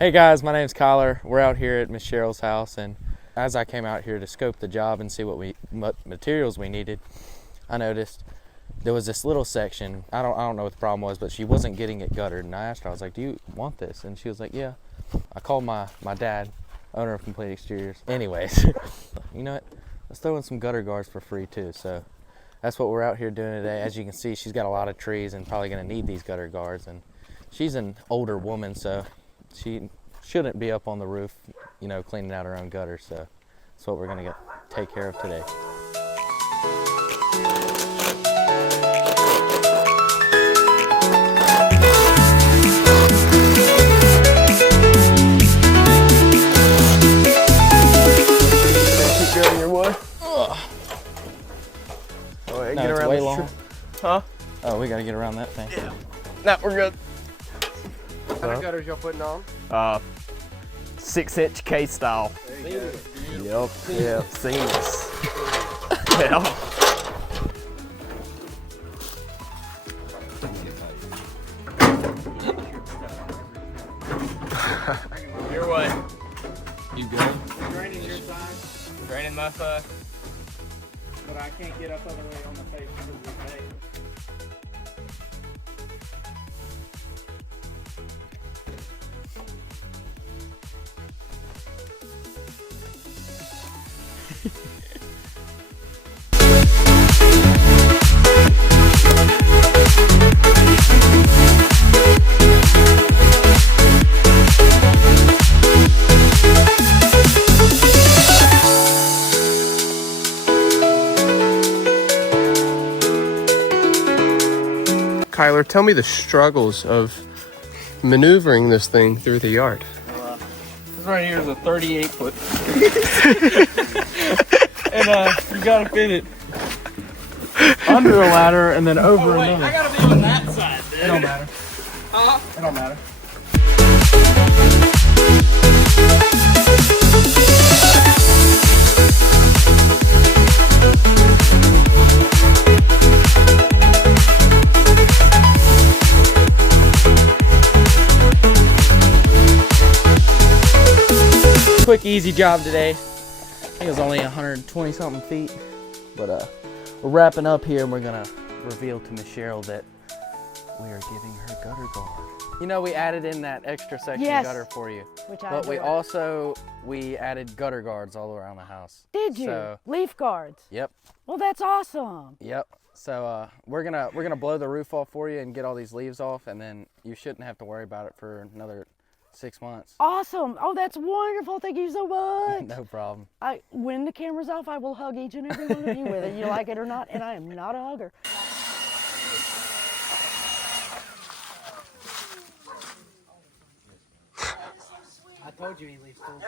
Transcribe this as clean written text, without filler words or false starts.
Hey guys, my name's Kyler. We're out here at Miss Cheryl's house, and as I came out here to scope the job and see what materials we needed, I noticed there was this little section. I don't know what the problem was, but she wasn't getting it guttered. And I asked her, I was like, "Do you want this?" And she was like, "Yeah." I called my dad, owner of Complete Exteriors. Anyways, you know what? Let's throw in some gutter guards for free too. So that's what we're out here doing today. As you can see, she's got a lot of trees and probably going to need these gutter guards. And she's an older woman, so she shouldn't be up on the roof, you know, cleaning out her own gutters. So that's what we're going to take care of today. Keep going your way. Oh, Oh, yeah, no, get it's around way this long. tree. Huh? Oh, we got to get around that thing. Yeah. No, we're good. What kind of gutters y'all putting on? 6-inch K-style. Yep, yeah, seamless. Yeah. Your way. You good? Draining your side, Draining my side. but I can't get up other way on the face because of the hay. Kyler, tell me the struggles of maneuvering this thing through the yard. This right here is a 38-foot. And you gotta fit it under a ladder and then over another. I gotta be on that side, dude. It don't matter. It don't matter. Quick, easy job today. I think it was only 120 something feet, but we're wrapping up here, and we're gonna reveal to Miss Cheryl that we are giving her gutter guard. You know, we added in that extra section Yes. gutter for you, Which I but we adore. also added gutter guards all around the house. Did you? So, Leaf guards. yep, Well, that's awesome. yep. So we're gonna blow the roof off for you and get all these leaves off, and then you shouldn't have to worry about it for another 6 months. Awesome. Oh, that's wonderful. Thank you so much. No problem. When the camera's off, I will hug each and every one of you, whether you like it or not, and I am not a hugger. I told you he leaves tools.